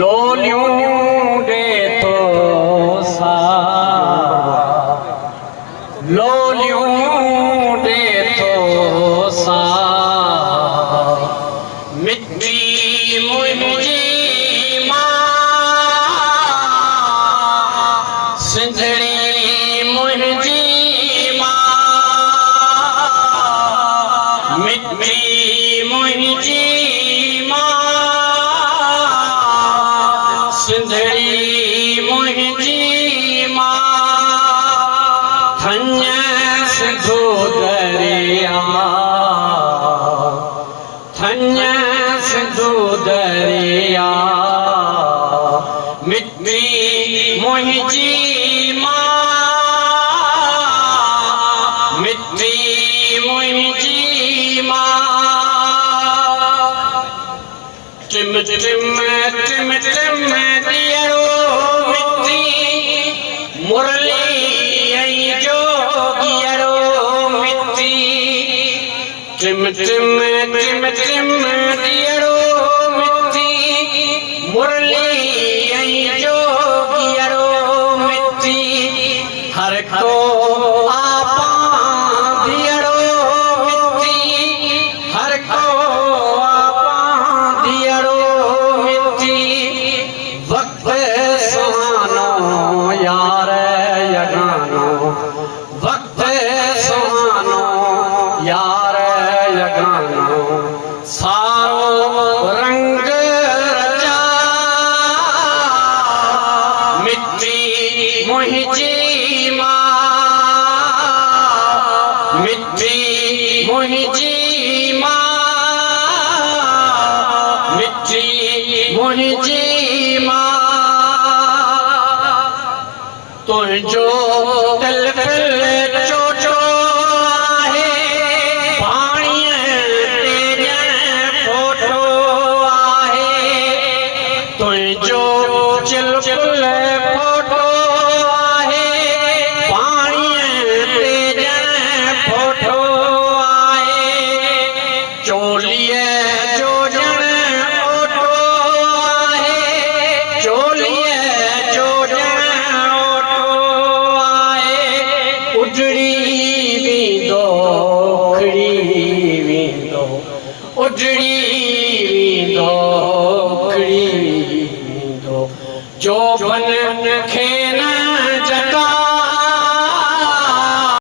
लोलियों दे तो सा लोलियों दे तो सा मिट्टी मुझी माँ सिंधड़ी मुझी माँ मिट्टी मुझी सिंधड़ी मुझी माँ धन्य सिंधु दरिया धन्य सिंधु दरिया मिट्टी मुझी माँ मिट्टी मुझी माँ टिम टिम टिम टिम दियरो मिट्टी मुरली जो गियरो मिट्टी टिम टिम टिम टिम दियरो मिट्टी मुरली जो गियरो मिट्टी हर को आपा दियरो मिट्टी हर को वक्त सुहानो यार यगानो सारो रंग रचा मिट्टी मुझी माँ मिट्टी मुझी माँ मिट्टी मुझी माँ तुझो दिल चो चो आहे पाणीअ ते फोटो आहे तुझो चिलचिल फोटो आहे पाणीअ ते फोटो आहे चोलीअ जो ॼण ओटो आहे चोलीअ जो उजड़ी वींदो उजड़ी